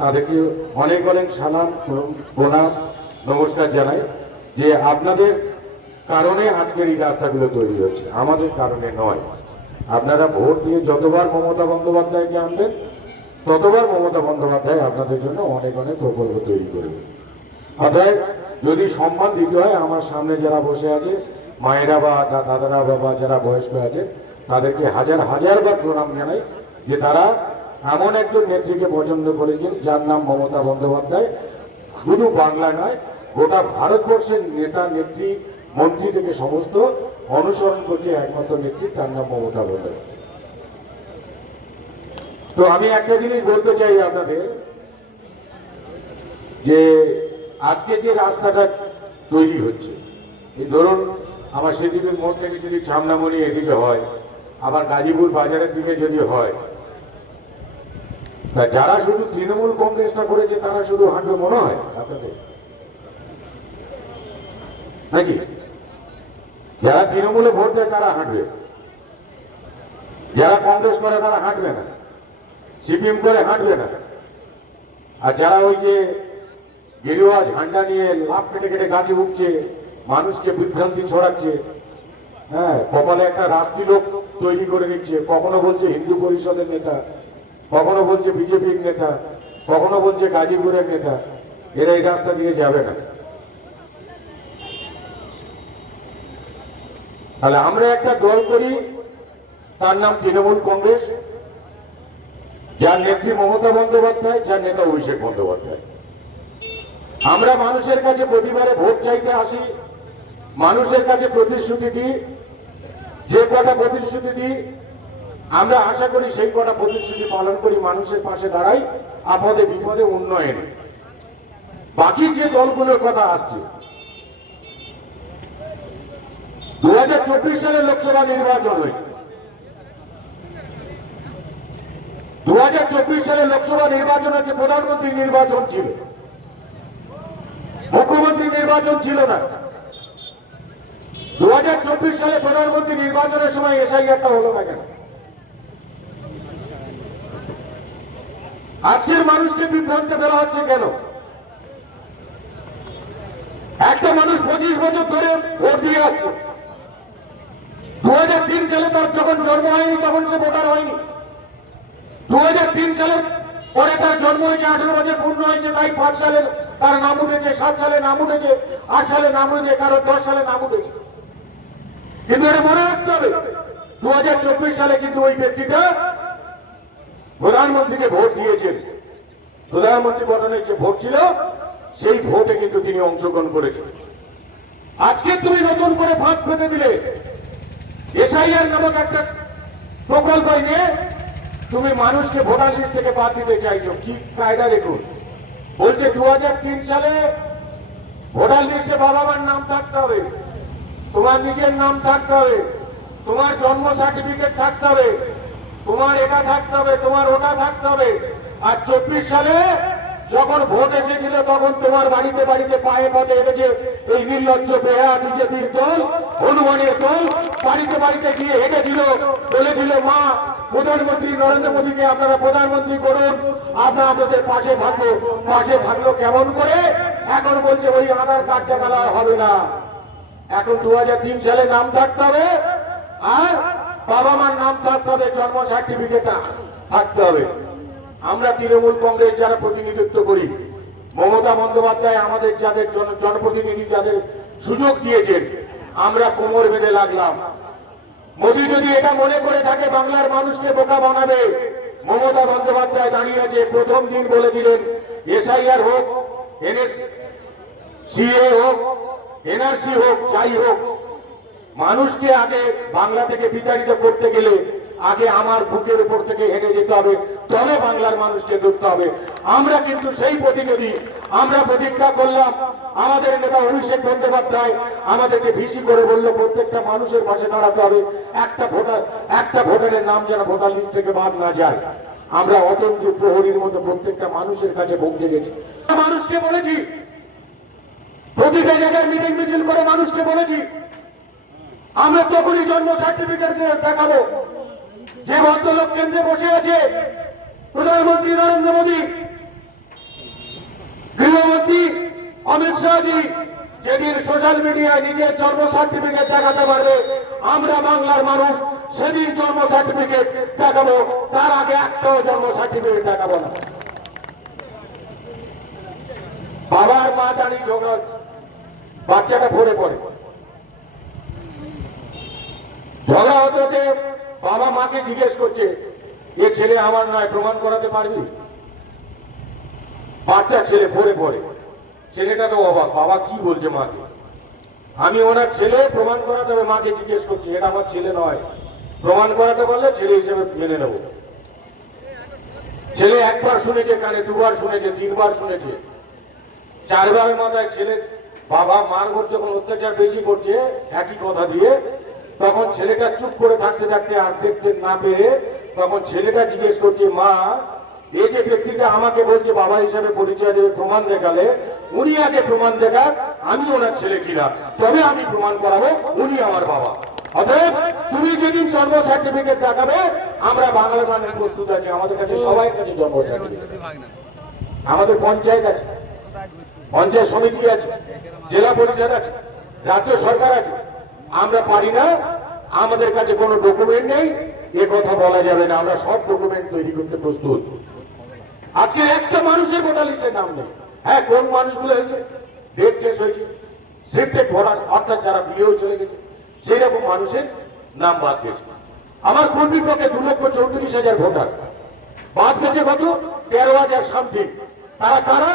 তাদেরকে অনেক অনেক সালাম প্রণাম নমস্কার জানাই যে আপনাদের কারণে আজকের এই রাস্তাগুলো তৈরি হচ্ছে, আমাদের কারণে নয়। আপনারা ভোট দিয়ে যতবার মমতা বন্দ্যোপাধ্যায়কে আনবেন ততবার মমতা বন্দ্যোপাধ্যায় আপনাদের জন্য অনেক অনেক প্রকল্প তৈরি করবে। অর্থাৎ যদি সম্মান দিতে হয়, আমার সামনে যারা বসে আছে মায়েরা বা দাদারা বাবা যারা বয়স্ক আছে তাদেরকে হাজার হাজার বার প্রণাম জানাই যে তারা এমন একজন নেত্রীকে পছন্দ করেছেন যার নাম মমতা বন্দ্যোপাধ্যায়। শুধু বাংলা নয়, গোটা ভারতবর্ষের নেতা নেত্রী মন্ত্রী থেকে সমস্ত অনুসরণ করছে একমাত্র নেত্রী, তার নাম মমতা বন্দ্যোপাধ্যায়। তো আমি একটা জিনিস বলতে চাই আপনাদের যে আজকে যে রাস্তাটা তৈরি হচ্ছে, এই ধরুন আমার সেদিকের মোড় থেকে যদি ছামনামণি এদিকে হয়, আবার গাজীপুর বাজারের দিকে যদি হয়, তা যারা শুধু তৃণমূল কংগ্রেসটা করেছে তারা শুধু হাঁটবে মনে হয় আপনাদের নাকি? যারা তৃণমূলে ভোট দেয় তারা হাঁটবে, যারা কংগ্রেস করে তারা হাঁটবে না, সিপিএম করে হাঁটবে না। আর যারা ওই যে গেরুয়া ঝান্ডা নিয়ে লাভ কেটে কেটে গাছে উঠছে, মানুষকে বিভ্রান্তি ছড়াচ্ছে, হ্যাঁ, কপালে একটা রাষ্ট্রীয় লোক তৈরি করে দিচ্ছে, কখনো বলছে হিন্দু পরিষদের নেতা, কখনো বলছে বিজেপির নেতা, কখনো বলছে গাজীপুরের নেতা, এরা এই রাস্তা দিয়ে যাবে না। তাহলে আমরা একটা দল করি, তার নাম তৃণমূল কংগ্রেস, যার নেত্রী মমতা বন্দ্যোপাধ্যায়, যার নেতা অভিষেক বন্দ্যোপাধ্যায়। আমরা মানুষের কাছে প্রতিবারে ভোট চাইতে আসি, মানুষের কাছে প্রতিশ্রুতি দিই, যে কটা প্রতিশ্রুতি দিই আমরা আশা করি সেই কটা প্রতিশ্রুতি পালন করি, মানুষের পাশে দাঁড়াই আপদে বিপদে উন্নয়নে। বাকি যে দলগুলোর কথা আসছে, 2024 সালে লোকসভা নির্বাচন হয়েছে, 2024 সালে লোকসভা নির্বাচন হচ্ছে, প্রধানমন্ত্রী নির্বাচন ছিল, মুখ্যমন্ত্রী নির্বাচন ছিল না। 2024 সালে প্রধানমন্ত্রী নির্বাচনের সময় এসআইআরটা হলো না কেন? আজকের মানুষকে বিভ্রান্তে ফেলা হচ্ছে কেন? একটা মানুষ 25 বছর ধরে ভোট দিয়ে আসছে, 2003 সালে তার যখন জন্ম হয়নি তখন সে ভোটার হয়নি, 2003 সালের পরে তার জন্ম হয়েছে, 18 বছর পূর্ণ হয়েছে, তাই 5 সালে তার নাম উঠেছে, 7 সালে নাম উঠেছে, 8 সালে নাম উঠেছে, কারো 10 সালে নাম উঠেছে। কিন্তু এটা মনে রাখতে হবে, 2024 সালে কিন্তু ওই ব্যক্তিটা প্রধানমন্ত্রীকে ভোট দিয়েছেন, প্রধানমন্ত্রী গঠনের যে ভোট ছিল সেই ভোটে কিন্তু তিনি অংশগ্রহণ করেছেন। আজকে তুমি নতুন করে ফাঁদ পেতে দিলে, এসআইআর নামক একটা প্রকল্প নিয়ে তুমি মানুষকে ভোটার লিস্ট থেকে বাদ দিতে চাইছো। কি কায়দা দেখুন, বলছে 2003 সালে ভোটার লিস্টে বাবা মার নাম থাকতে হবে, তোমার নিজের নাম থাকতে হবে, তোমার জন্ম সার্টিফিকেট থাকতে হবে, তোমার এটা থাকতে হবে, তোমার ওটা থাকতে হবে। আর 24 সালে যখন ভোট এসেছিল তখন তোমার বাড়িতে বাড়িতে পায়ে পথে হেঁটেছে এই নির্লজ্জ বেহা বিজেপির দল, হনুমানের দল, বাড়িতে বাড়িতে গিয়ে হেঁটেছিল, বলেছিল মা প্রধানমন্ত্রী নরেন্দ্র মোদীকে আপনারা প্রধানমন্ত্রী করুন, আমরা আপনাদের পাশে থাকবো। পাশে থাকলো কেমন করে? এখন বলছে ওই আধার কার্ড দেখালে হবে না, এখন 2003 সালে নাম থাকতে হবে, আর বাবা মার নাম থাকতে হবে, জন্ম সার্টিফিকেট থাকতে হবে। আমরা তৃণমূল কংগ্রেস যারা প্রতিনিধিত্ব করি, মমতা বন্দ্যোপাধ্যায় আমাদের যাদের জনপ্রতিনিধি যাদের সুযোগ দিয়েছেন, আমরা কোমর বেঁধে লাগলাম। মোদী যদি এটা মনে করে থাকে বাংলার মানুষকে বোকা বানাবে, মমতা বন্দ্যোপাধ্যায় দাঁড়িয়ে আছে, প্রথম দিন বলেছিলেন এসআইআর হোক, সিএ হোক, এনআরসি হোক, যাই হোক, মানুষকে আগে বাংলা থেকে বিতাড়িত করতে গেলে আগে আমার বুকের উপর থেকে হেঁটে যেতে হবে, তবে বাংলার মানুষকে ধরতে হবে। আমরা কিন্তু সেই প্রতিনিধি। আমরা প্রতিজ্ঞা করলাম, আমাদের নেতা অভিষেক বন্দ্যোপাধ্যায় আমাদেরকে ভিসি করে বললো প্রত্যেকটা মানুষের পাশে দাঁড়াতে হবে, একটা ভোটারের নাম যেন ভোটার লিস্ট থেকে বাদ না যায়। আমরা অতন্ত্র প্রহরীর মতো প্রত্যেকটা মানুষের কাছে পৌঁছে গেছি, মানুষকে বলেছি, প্রতিটা জায়গায় মিটিং মিছিল করে মানুষকে বলেছি আমরা তখনই জন্ম সার্টিফিকেট দেখাবো যে ভদ্রলোক কেন্দ্রে বসে আছে প্রধানমন্ত্রী নরেন্দ্র মোদী, গৃহমন্ত্রী অমিত শাহজি যেদিন সোশ্যাল মিডিয়ায় নিজের জন্ম সার্টিফিকেট দেখাতে পারবে, আমরা বাংলার মানুষ সেদিন জন্ম সার্টিফিকেট দেখাবো, তার আগে একটাও জন্ম সার্টিফিকেট দেখাবো না। বাবার মা জানি ঝগড়া, বাচ্চাটা ভরে পড়ে ঝগড়া হতে হতে বাবা মাকে জিজ্ঞেস করছে, এ ছেলে আমার নয়, প্রমাণ করাতে পারবি? বাচ্চা ছেলে ভরে পড়ে, ছেলেটা তো অবাক, বাবা কি বলছে মাকে, আমি ওনার ছেলে, প্রমাণ করাতে হবে। মাকে জিজ্ঞেস করছি, এটা আমার ছেলে নয়, প্রমাণ করাতে পারলে ছেলে হিসেবে মেনে নেব। ছেলে একবার শুনেছে কানে, দুবার শুনেছে, তিনবার শুনেছে, চারবার মাথায় ছেলে বাবা মার উপর যখন অত্যাচার বেশি করছে একই কথা দিয়ে, তখন ছেলেটা চুপ করে থাকতে থাকতে আর দেখতে না পেরে তখন ছেলেটা জিজ্ঞেস করছে, মা এই যে ব্যক্তিটা আমাকে বলছে বাবা হিসেবে পরিচয় দেবে, প্রমাণ দেখালে উনি আগে প্রমাণ দেখান আমি ওনার ছেলে কিনা, তবে আমি প্রমাণ করাবো উনি আমার বাবা। অতএব তুমি যেদিন জন্ম সার্টিফিকেট দেখাবে, আমরা বাংলা মানুষ প্রস্তুত আছি, আমাদের কাছে সবাই কাছে জন্ম সার্টিফিকেট, আমাদের পঞ্চায়েত আছে, পঞ্চায়েত সমিতি আছে, জেলা পরিষদ আছে, রাজ্য সরকার আছে। আমরা পারি না, আমাদের কাছে কোনো ডকুমেন্ট নেই, এ কথা বলা যাবে না, আমরা সব ডকুমেন্ট তৈরি করতে প্রস্তুত। আজকে একটা মানুষের ভোটার লিস্টের নাম নেই। হ্যাঁ, কোন মানুষগুলো হয়েছে, ডেট কেস হয়েছে, শিফটেড ভোটার, অর্থাৎ যারা বিয়েও চলে গেছে, সেই রকম মানুষের নাম বাদ গেছে। আমার কর্মী পক্ষে 2,34,000 ভোটার বাদ গেছে, কত 13,000 সামথিং। তারা কারা?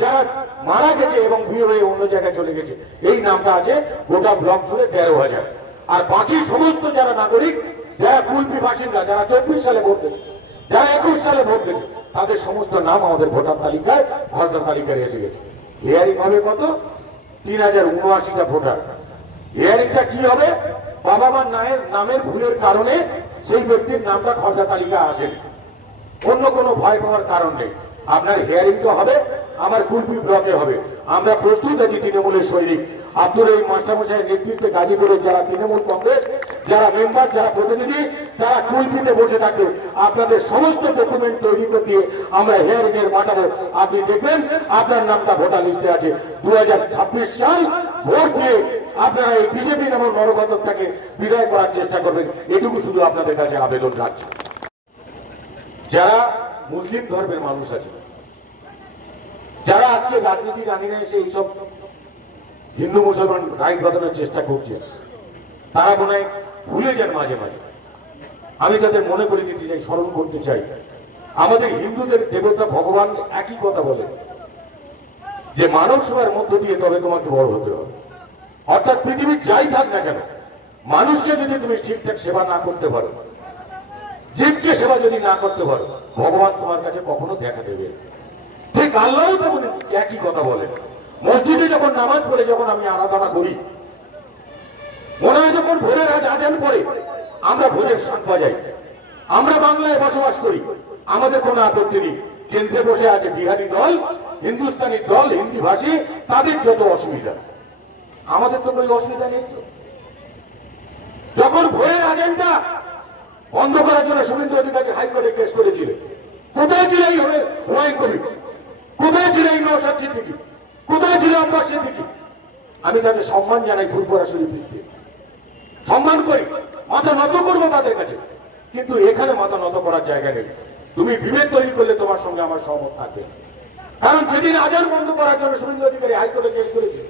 যারা মারা গেছে এবং বিয়ে হয়ে অন্য জায়গায় চলে গেছে, এই নামটা আছে গোটা ব্লক জুড়ে 13,000। আর বাকি সমস্ত যারা নাগরিক, যারা কুলপি বাসিন্দা, যারা 24 সালে ভোট দিয়েছে, যারা 21 সালে ভোট দিয়েছে, তাদের সমস্ত নাম আমাদের ভোটার তালিকায়, খসড়া তালিকায় এসে গেছে। হিয়ারিং হবে কত? 3,079টা ভোটার। হিয়ারিংটা কি হবে? বাবা মার নামের ভুলের কারণে সেই ব্যক্তির নামটা খসড়া তালিকায় আসেনি, অন্য কোনো ভয় পাওয়ার কারণ নেই। আপনার হিয়ারিং তো হবে আমার কুলপি ব্লকে হবে। আমরা প্রস্তুত আছি তৃণমূলের সৈনিক। আব্দুল এই মাস্টারমশাইয়ের নেতৃত্বে গাজীপুরে যারা তৃণমূল কংগ্রেস, যারা মেম্বার, যারা প্রতিনিধি, তারা কুলপিতে বসে থাকবে, আপনাদের সমস্ত ডকুমেন্ট তৈরি করে দিয়ে আমরা হিয়ারিং এর পাঠাবো। আপনি দেখবেন আপনার নামটা ভোটার লিস্টে আছে। 2026 সাল ভোট দিয়ে আপনারা এই বিজেপি নামক নরগন্ধকটাকে বিদায় করার চেষ্টা করবেন, এটুকু শুধু আপনাদের কাছে আবেদন রাখছি। যারা মুসলিম ধর্মের মানুষ আছে, যারা আজকে রাজনীতি জানি না এসে এইসব হিন্দু মুসলমান রাইট বাঁধানোর চেষ্টা করছে, তারা মনে হয় ভুলে যান মাঝে মাঝে। আমি তাদের মনে করে দিতে চাই, স্মরণ করতে চাই, আমাদের হিন্দুদের দেবতা ভগবান একই কথা বলে যে মানব সেবার মধ্য দিয়ে তবে তোমাকে বড় হতে হবে। অর্থাৎ পৃথিবীর যাই থাক না কেন, মানুষকে যদি তুমি ঠিকঠাক সেবা না করতে পারো, জীবকে সেবা যদি না করতে পারো, ভগবান তোমার কাছে কখনো দেখা দেবে। ঠিক আল্লাহ তখন একই কথা বলে। মসজিদে যখন নামাজ পড়ে যখন আমি আরাধনা করি, মনে হয় যখন ভোরের আজান পড়ে আমরা ভোরের শান বাজাই। আমরা বাংলায় বসবাস করি, আমাদের কোনো আপত্তি নেই। কেন্দ্রে বসে আছে বিহারি দল, হিন্দুস্তানি দল, হিন্দি ভাষী, তাদের যত অসুবিধা, আমাদের তো কোনো অসুবিধা নেই। যখন ভোরের আজানটা বন্ধ করার জন্য শুভেন্দু অধিকারী হাইকোর্টে কেস করেছিলেন, কোথায় ছিল এই হুমায়ুন কবির? কোথায় ছিল এই নওশাদ সিদ্দিকী? কোথায় ছিল আব্বাস সিদ্দিকী? আমি তাদের সম্মান জানাই, ফুরফুরা শরীফকে সম্মান করি, মাথা নত করবো তাদের কাছে, কিন্তু এখানে মাথা নত করার জায়গা নেই। তুমি বিভেদ তৈরি করলে তোমার সঙ্গে আমার সহমত থাকবে। কারণ যেদিন আজান বন্ধ করার জন্য শুভেন্দু অধিকারী হাইকোর্টে কেস করেছে,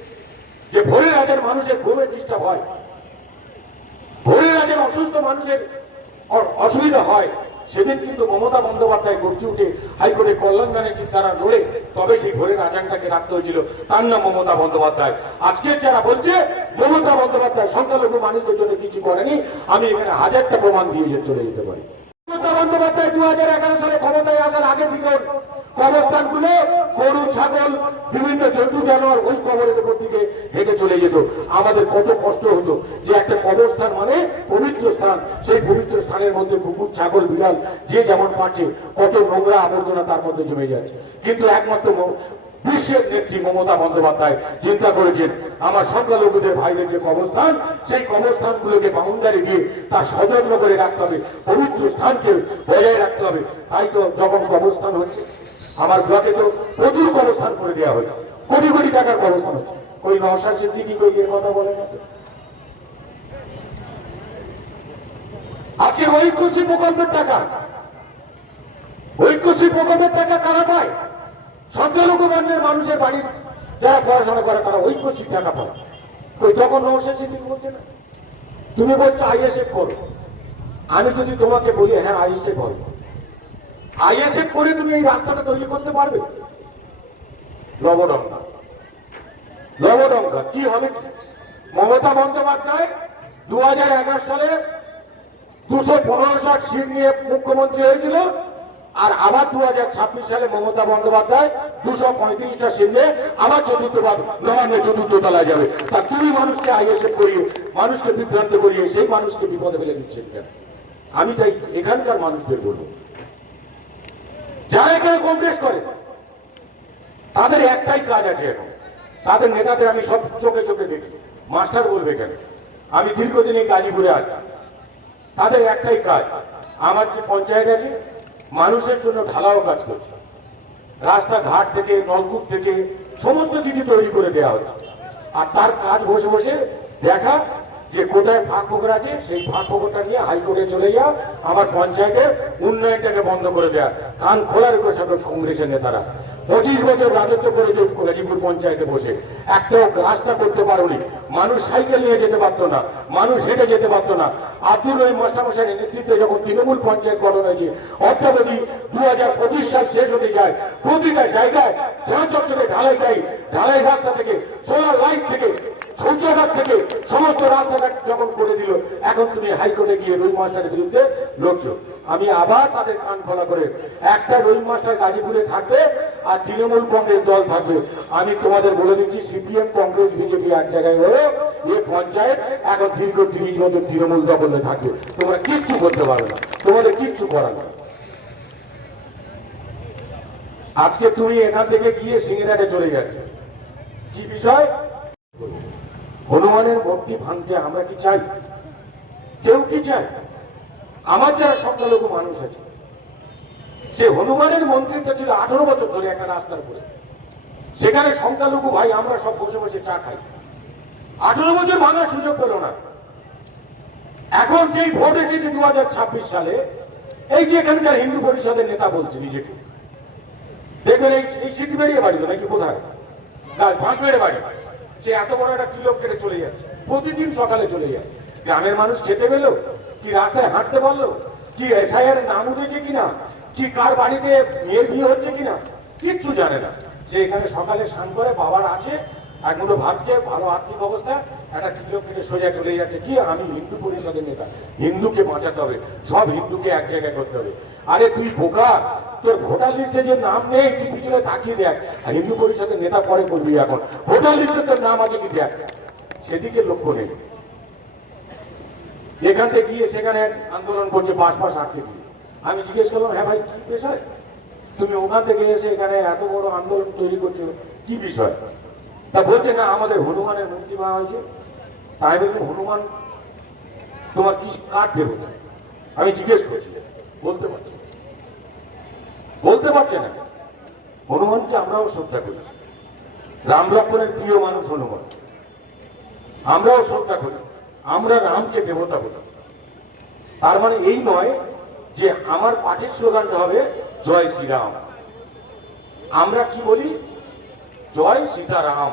যে ভোরের আজান মানুষের ঘুমে ডিস্টার্ব হয়, ভোরের আজান অসুস্থ মানুষের অসুবিধা হয়, সেদিন কিন্তু মমতা বন্দ্যোপাধ্যায় গর্জে উঠে হাইকোর্টে কল্যাণ ব্যানার্জির দ্বারা লড়ে তবে সেই ভোরের আজানটাকে রাখতে হয়েছিল। তার নাম মমতা বন্দ্যোপাধ্যায়। আজকে যারা বলছে মমতা বন্দ্যোপাধ্যায় সংখ্যালঘু মানুষদের জন্য কিছু করেনি, আমি এখানে 1000টা প্রমাণ দিয়ে চলে যেতে পারি। মমতা বন্দ্যোপাধ্যায় 2011 সালে ক্ষমতায় আসার আগে থেকে কবরস্থানগুলো গরু, ছাগল, বিভিন্ন জন্তু জানোয়ার ওই কবরের উপর দিকে হেঁটে চলে যেত। আমাদের কত কষ্ট হতো যে একটা কবরস্থান মানে পবিত্র স্থান, সেই পবিত্র স্থানের মধ্যে কুকুর, ছাগল, বিড়াল যে যেমন পাচ্ছে, কত নোংরা আবর্জনা তার মধ্যে জমে যাচ্ছে। কিন্তু একমাত্র বিশ্বের নেত্রী মমতা বন্দ্যোপাধ্যায় চিন্তা করেছেন আমার সংখ্যালঘুদের ভাইদের যে কবরস্থান, সেই কবরস্থানগুলোকে বাউন্ডারি দিয়ে তার সযত্ন করে রাখতে হবে, পবিত্র স্থানকে বজায় রাখতে হবে। তাই তো যখন কবরস্থান হচ্ছে, আমার ব্লকে তো প্রচুর কবরস্থান করে দেওয়া হয়েছে, কোটি কোটি টাকার কবরস্থান হচ্ছে। ওই নওশাদ সিদ্দিকী কই এর কথা বলে না তো। আজকে ঐক্যশ্রী প্রকল্পের টাকা, ঐক্যশ্রী প্রকল্পের টাকা কারা পায়? সংখ্যালঘু বর্ণের মানুষের বাড়ির যারা পড়াশোনা করে তারা ঐক্যশ্রী টাকা পায়। ওই তখন নওশাদ সিদ্দিকী বলছে না, তুমি বলছো আইএসএফ করো, আমি যদি তোমাকে বলি হ্যাঁ আইএসএফ করো, আইএসএফ করে তুমি এই রাস্তাটা তৈরি করতে পারবে? লবডঙ্কা, লবডঙ্কা কি হবে? মমতা বন্দ্যোপাধ্যায় 2011 সালে 215 সিট নিয়ে মুখ্যমন্ত্রী হয়েছিল, আর আবার 2026 সালে মমতা বন্দ্যোপাধ্যায় 235টা সিট নিয়ে আবার চতুর্থবার নবান্নে চতুর্থ তলায় যাবে। তা তুমি মানুষকে আইএসএফ করিয়ে, মানুষকে বিভ্রান্ত করিয়ে সেই মানুষকে বিপদে ফেলে দিচ্ছেন কেন? আমি চাই এখানকার মানুষদের বলবো, যারা এখানে কংগ্রেস করে তাদের একটাই কাজ আছে এখন, তাদের নেতাদের আমি সব চোখে চোখে দেখি, মাস্টার বলবে কেন, আমি দীর্ঘদিন এই গাজীপুরে আসছি, তাদের একটাই কাজ, আমার যে পঞ্চায়েত আছে মানুষের জন্য ঢালাও কাজ করছে, রাস্তাঘাট থেকে নলকূপ থেকে সমস্ত কিছু তৈরি করে দেওয়া হচ্ছে। আর তার কাজ বসে বসে দেখা যে কোথায় ফাঁক ফোকর আছে, সেই ফাঁক ফোকরটা নিয়ে হাইকোর্টে চলে যাওয়া, আমার পঞ্চায়েতের উন্নয়নটাকে বন্ধ করে দেওয়া। কান খোলার করে সব কংগ্রেসের নেতারা 25 বছর রাজত্ব করেছে গাজীপুর পঞ্চায়েতে বসে, একটাও রাস্তা করতে পারোনি, মানুষ সাইকেল নিয়ে যেতে পারতো না, মানুষ হেঁটে যেতে পারতো না। আব্দুল রহিম মাস্টারমশাইয়ের নেতৃত্বে যখন তৃণমূল পঞ্চায়েত গঠন হয়েছে, অদ্যাবধি 2025 সাল শেষ হতে যায়, প্রতিটা জায়গায় চকচকে ঢালাই রাস্তা থেকে, সোলার লাইট থেকে, সূর্যঘাট থেকে সমস্ত রাস্তাটা যখন করে দিল, এখন তুমি হাইকোর্টে গিয়ে রহিম মাস্টারের বিরুদ্ধে লড়ছো। আমি আবার তাদের কান খোলা করে, একটা রহিম মাস্টার গাজীপুরে থাকবে আর তৃণমূল কংগ্রেস দল থাকবে। আমি তোমাদের বলে দিচ্ছি, সিপিএম কংগ্রেস বিজেপি এক জায়গায় হয়ে এই পঞ্চায়েত এখন দীর্ঘ 30 বছর তৃণমূল দখলে থাকবে, তোমরা কিচ্ছু করতে পারবে না, তোমাদের কিচ্ছু করার না। আজকে তুমি এখান থেকে গিয়ে সিঙ্গিরাটে চলে যাচ্ছে, কি বিষয়? হনুমানের মূর্তি ভাঙতে আমরা কি চাই? কেউ কি চায়? আমার যারা সংখ্যালঘু মানুষ আছে, যে হনুমানের মন্দিরটা ছিল 18 বছর ধরে একটা রাস্তার উপরে, সেখানে সংখ্যালঘু ভাই আমরা সব বসে বসে চা খাই, 18 বছর ভাঙার সুযোগ পেল না। এখন যেই ভোট এসেছে 2026 সালে, এই যে এখানকার হিন্দু পরিষদের নেতা বলছে নিজেকে, দেখবেন এই সিটি বেরিয়ে বাড়ি তো নাকি কোথায় ভাঁজ বেড়ে বাড়ি, সে এত বড় একটা কিলোক কেটে চলে যাচ্ছে, প্রতিদিন সকালে চলে যায়। গ্রামের মানুষ খেতে পেলো কি, রাস্তায় হাঁটতে পারলো কি, এসআইআর নাম উঠেছে কিনা, কি কার বাড়িতে মেয়ের বিয়ে হচ্ছে কিনা, কিচ্ছু জানে না। সে এখানে সকালে স্নান করে, বাবার আছে একগুলো ভাবছে, ভালো আর্থিক অবস্থা, একটা কিলোক কেটে সোজা চলে যাচ্ছে। কি আমি হিন্দু পরিষদের নেতা, হিন্দুকে বাঁচাতে হবে, সব হিন্দুকে এক জায়গায় করতে হবে। আরে তুই বোকা, তোর ভোটার লিস্টে যে নাম নেই তুই পিছনে তাকিয়ে দেখ, হিন্দু পরিষদের নেতা পরে করবি, এখন ভোটার লিস্টে তোর নাম আছে কি দেখ, সেদিকে লক্ষ্য নেই। এখান থেকে গিয়ে সেখানে আন্দোলন করছে পাশ আটকে দিয়ে। আমি জিজ্ঞেস করলাম, হ্যাঁ ভাই কি বিষয়, তুমি ওখান থেকে এসে এখানে এত বড় আন্দোলন তৈরি করছো, কি বিষয়? তা বলছে না আমাদের হনুমানের মূর্তি ভাঙা হয়েছে। তাই বলছে হনুমান তোমার কি কাঠ দেবো? আমি জিজ্ঞেস করছি, বলতে পারছে না। হনুমানকে আমরাও শ্রদ্ধা করি, রাম লক্ষ্মণের প্রিয় মানুষ হনুমান, আমরাও শ্রদ্ধা করি, আমরা রামকে দেবতা বলি। তার মানে এই নয় যে আমার পার্টির স্লোগানটা হবে জয় শ্রীরাম। আমরা কি বলি? জয় সীতারাম।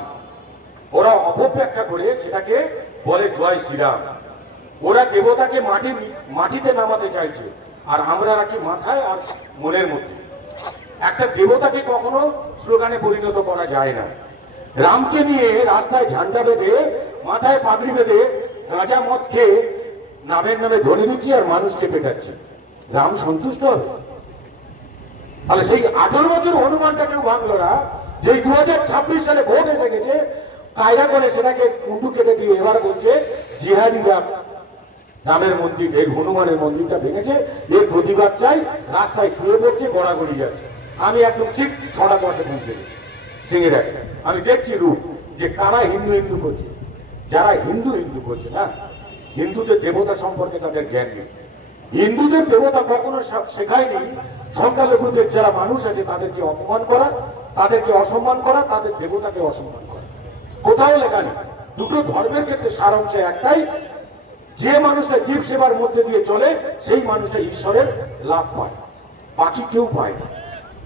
ওরা অপব্যাখ্যা করে সেটাকে বলে জয় শ্রীরাম। ওরা দেবতাকে মাটিতে নামাতে চাইছে, আর আমরা রাখি মাথায় আর মনের মধ্যে। একটা দেবতাকে কখনো স্লোগানে পরিণত করা যায় না। রামকে নিয়ে রাস্তায় ঝান্ডা বেঁধে, মাথায় পাগড়ি বেঁধে, গাঁজা মদ খেয়ে নামের নামে ধরে দিচ্ছি আর মানুষকে পেটাচ্ছে, রাম সন্তুষ্ট হবে? তাহলে সেই 18 বছর হনুমানটা কেউ ভাঙলো না, যেই 2026 সালে ভোট এসে গেছে, কায়দা করে সেটাকে কুন্ডু কেটে দিয়ে এবার বলছে জিহাদিরা রামের মন্দির, এই হনুমানের মন্দিরটা ভেঙেছে, এর প্রতিবাদ চাই, রাস্তায় শুয়ে পড়ছে, গড়াগড়ি যাচ্ছে। আমি একদম ঠিক 6টা দশে পৌঁছে গেছি সিংহের একটা। আমি দেখছি রূপ যে কারা হিন্দু করছে, যারা হিন্দু করছে না, হিন্দুদের দেবতা সম্পর্কে তাদের জ্ঞান নেই। হিন্দুদের দেবতা কখনো শেখায়নি সংখ্যালঘুদের যারা মানুষ আছে তাদেরকে অপমান করা, তাদেরকে অসম্মান করা, তাদের দেবতাকে অসম্মান করা। কোথাও লেখা নেই। দুটো ধর্মের ক্ষেত্রে সারাংশ একটাই, যে মানুষটা জীব সেবার মধ্যে দিয়ে চলে সেই মানুষটা ঈশ্বরের লাভ পায়, বাকি কেউ পায় না।